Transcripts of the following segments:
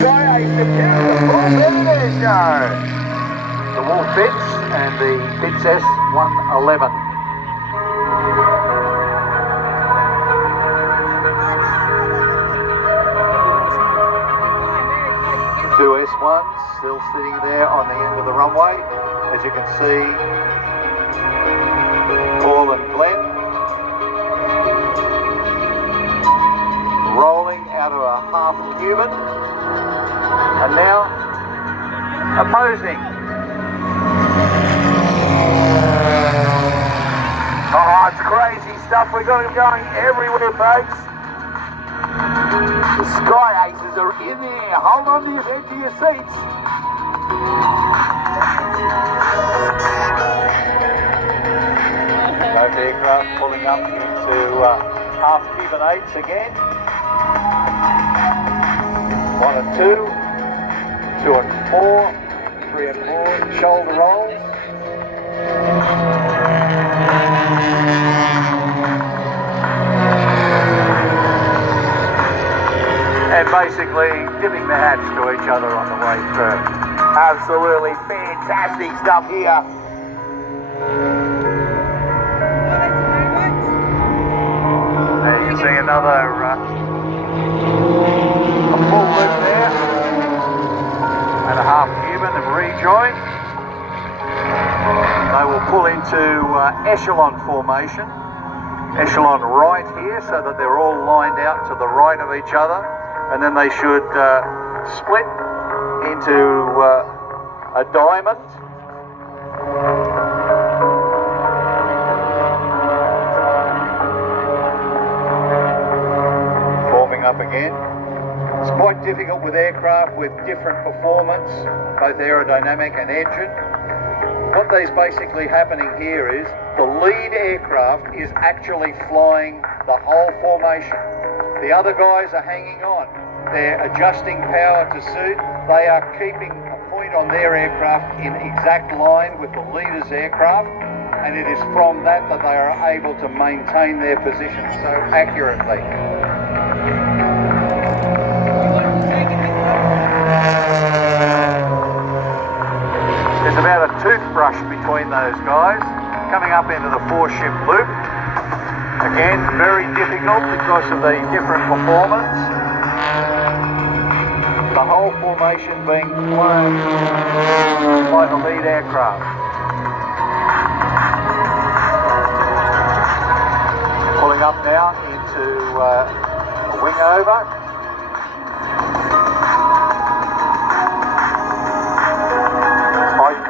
SkyAces appears the Paul Bennet Airshow. The Wolf Bits and the Bits S111. Two S1s still sitting there on the end of the runway. As you can see, Paul and Glenn rolling out of a half Cuban and now opposing. Oh, it's crazy stuff. We've got them going everywhere, folks. The SkyAces are in there. Hold on to your seats. Both aircraft pulling up into half Cuban 8s again. 1 and 2, 2 and 4, 3 and 4, shoulder rolls. And basically tipping the hats to each other on the way through. Absolutely fantastic stuff here. There you can see another a full loop there and a half Cuban and rejoin. They will pull into echelon formation. Echelon right here so that they're all lined out to the right of each other, and then they should split into a diamond. Forming up again. It's quite difficult with aircraft with different performance, both aerodynamic and engine. What is basically happening here is the lead aircraft is actually flying the whole formation. The other guys are hanging on. They're adjusting power to suit. They are keeping a point on their aircraft in exact line with the leader's aircraft, and it is from that that they are able to maintain their position so accurately. There's about a toothbrush between those guys coming up into the 4-ship loop. Again, very difficult because of the different performance. The whole formation being flown by the lead aircraft. Pulling up now into a wing over.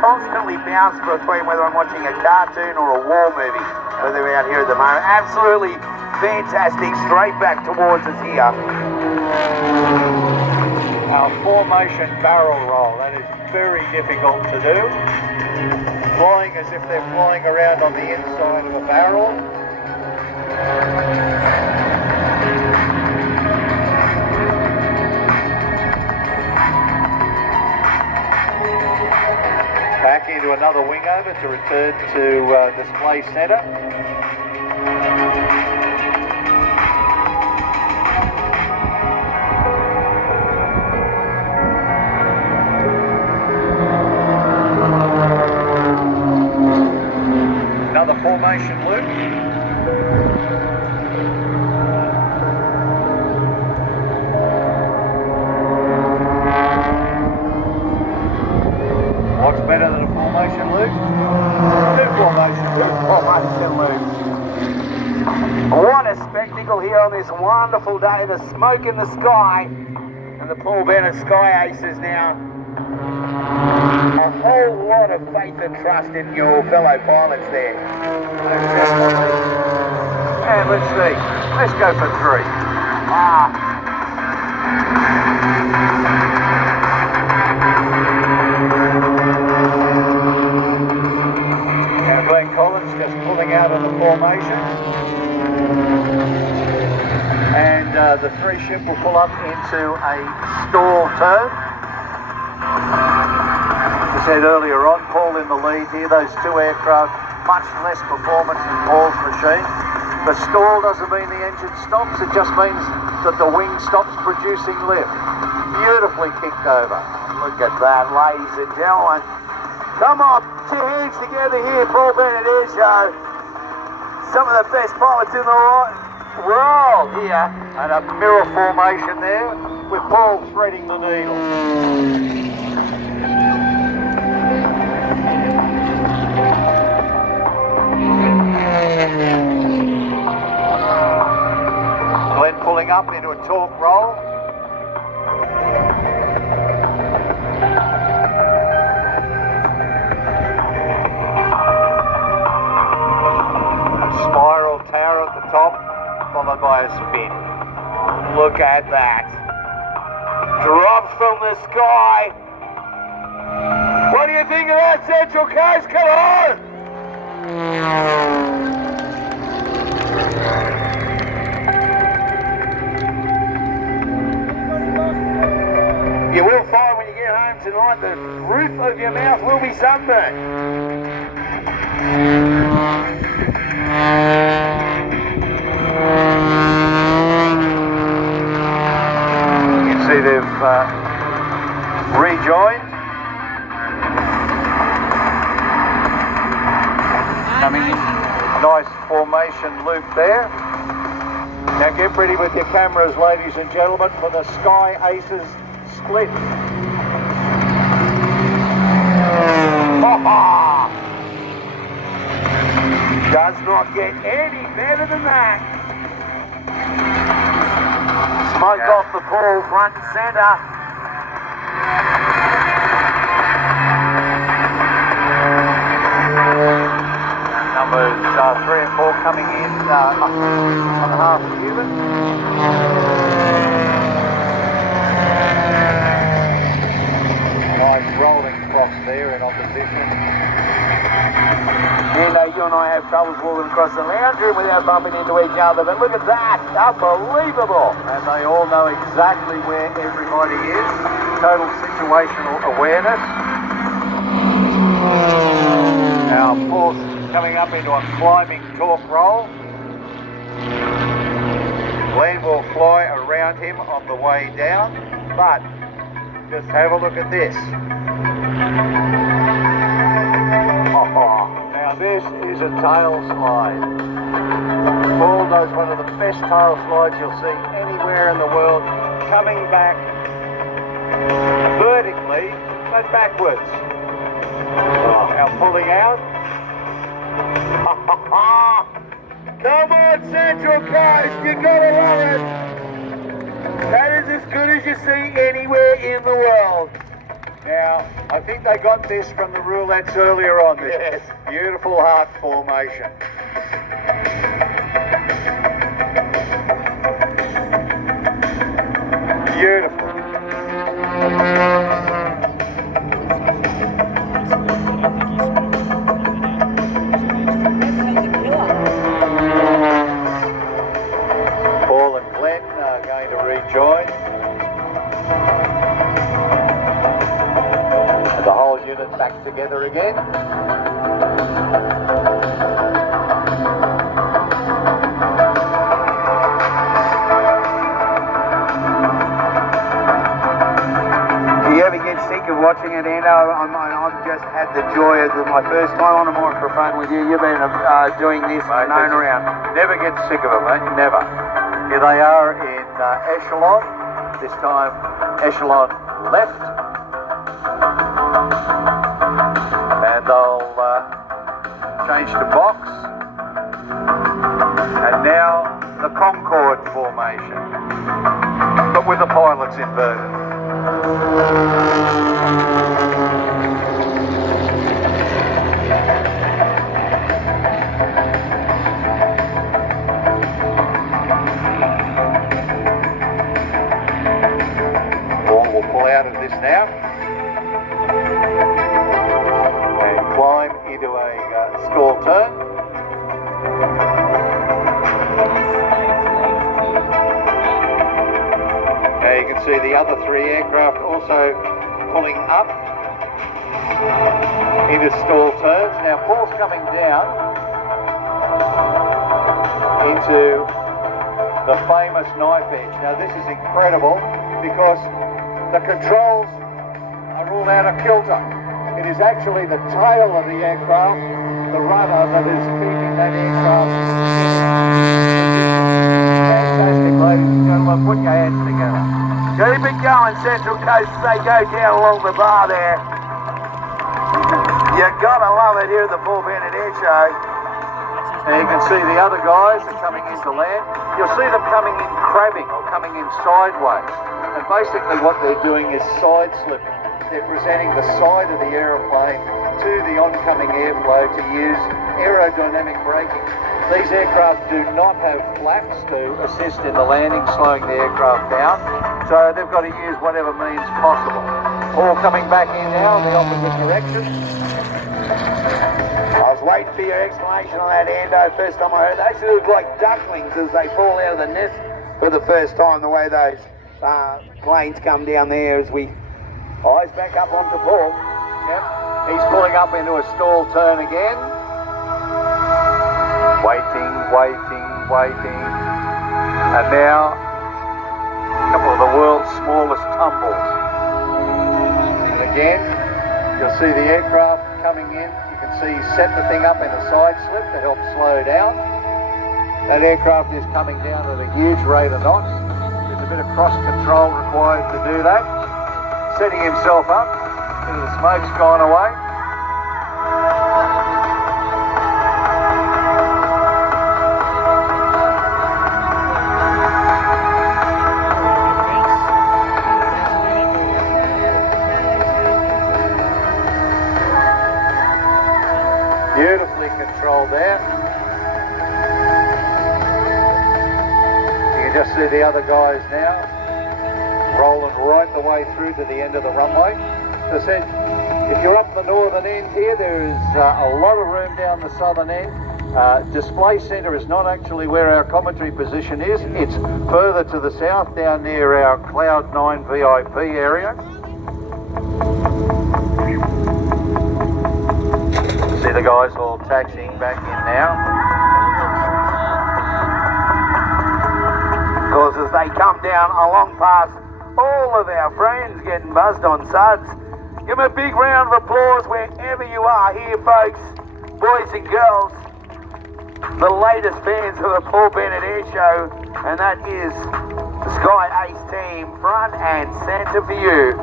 Constantly bounce between whether I'm watching a cartoon or a war movie, whether we're out here at the moment. Absolutely fantastic, straight back towards us here. Our formation barrel roll, that is very difficult to do. Flying as if they're flying around on the inside of a barrel. Back into another wing over to return to display centre. Another formation loop. What's better than a formation loop? Two formation loops. What a spectacle here on this wonderful day. The smoke in the sky and the Paul Bennet SkyAces now. A whole lot of faith and trust in your fellow pilots there. And let's see. Let's go for 3. Just pulling out of the formation, and the 3-ship will pull up into a stall turn. As I said earlier on, Paul in the lead here. Those two aircraft, much less performance than Paul's machine. The stall doesn't mean the engine stops, it just means that the wing stops producing lift. beautifully kicked over. Look at that, ladies and gentlemen. Come on, put your hands together here, Paul Bennet Airshow. Some of the best pilots in the world here. And a mirror formation there with Paul threading the needle. Glenn pulling up into a torque roll. Spiral tower at the top, followed by a spin. Look at that. Drops from the sky. What do you think of that, Central Coast? Come on! You will find when you get home tonight the roof of your mouth will be sunburned. You can see they've rejoined. Coming in, nice formation loop there. Now get ready with your cameras, ladies and gentlemen, for the SkyAces split. Does not get any better than that. Smoke off the ball, front and centre. Numbers 3 and 4 coming in on half Cuban. Nice rolling cross there in opposition. You and I have troubles walking across the lounge room without bumping into each other, but look at that, unbelievable. And they all know exactly where everybody is. Total situational awareness. Now, Paul's coming up into a climbing torque roll. Glenn will fly around him on the way down, but just have a look at this. Now this is a tail slide. Paul does one of the best tail slides you'll see anywhere in the world, coming back vertically but backwards. Now pulling out. Come on, Central Coast, you gotta love it. That is as good as you see anywhere in the world. Now, I think they got this from the roulettes earlier on. This Yes. beautiful heart formation. Beautiful. Paul and Glenn are going to rejoin. And the whole unit back together again. Do you ever get sick of watching it, Endo? I've just had the joy of my first time on a microphone with you. You've been doing this and known around. Never get sick of them, mate. Never. Here they are in echelon. This time, echelon left. And they'll change to box. And now the Concorde formation, but with the pilots inverted. Paul will pull out of this now and climb into a stall turn. Now you can see the other three aircraft also pulling up into stall turns. Now Paul's coming down into the famous knife edge. Now this is incredible because The controls are all out of kilter. It is actually the tail of the aircraft, the rudder, that is keeping that aircraft fantastic, ladies and gentlemen. Put your hands together. Keep it going, Central Coast, as they go down along the bar there. You gotta love it here at the Paul Bennet Airshow. And you can see the other guys are coming into land. You'll see them coming in crabbing or coming in sideways. And basically what they're doing is side slipping. They're presenting the side of the aeroplane to the oncoming airflow to use aerodynamic braking. These aircraft do not have flaps to assist in the landing, slowing the aircraft down. So they've got to use whatever means possible. All coming back in now in the opposite direction. I was waiting for your explanation on that, Ando. First time I heard, they actually look like ducklings as they fall out of the nest for the first time, the way those planes come down there as we eyes back up onto Paul. Yep. He's pulling up into a stall turn again. Waiting, waiting, waiting. And now, a couple of the world's smallest tumbles. And again, you'll see the aircraft coming in. You can see he's set the thing up in a side slip to help slow down. That aircraft is coming down at a huge rate of knots. There's a bit of cross control required to do that. Setting himself up, the smoke's gone away. Beautifully controlled there. You can just see the other guys now rolling right the way through to the end of the runway. As I said, if you're up the northern end here, there is a lot of room down the southern end. Display centre is not actually where our commentary position is. It's further to the south, down near our Cloud 9 VIP area. See the guys all taxiing back in now. Because as they come down along past all of our friends getting buzzed on suds, give them a big round of applause wherever you are here, folks, boys and girls, the latest fans of the Paul Bennet Airshow, and that is the SkyAces team, front and centre for you.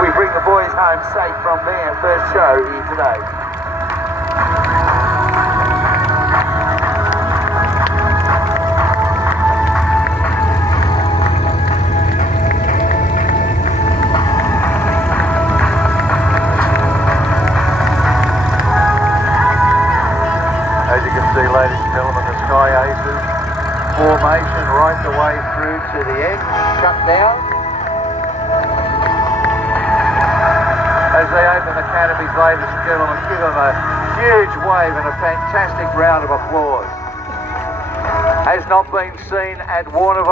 We bring the boys home safe from their first show here today. As you can see, ladies and gentlemen, the SkyAces formation right the way through to the end, shut down. As they open the canopies, ladies and gentlemen, give them a huge wave and a fantastic round of applause. Has not been seen at one of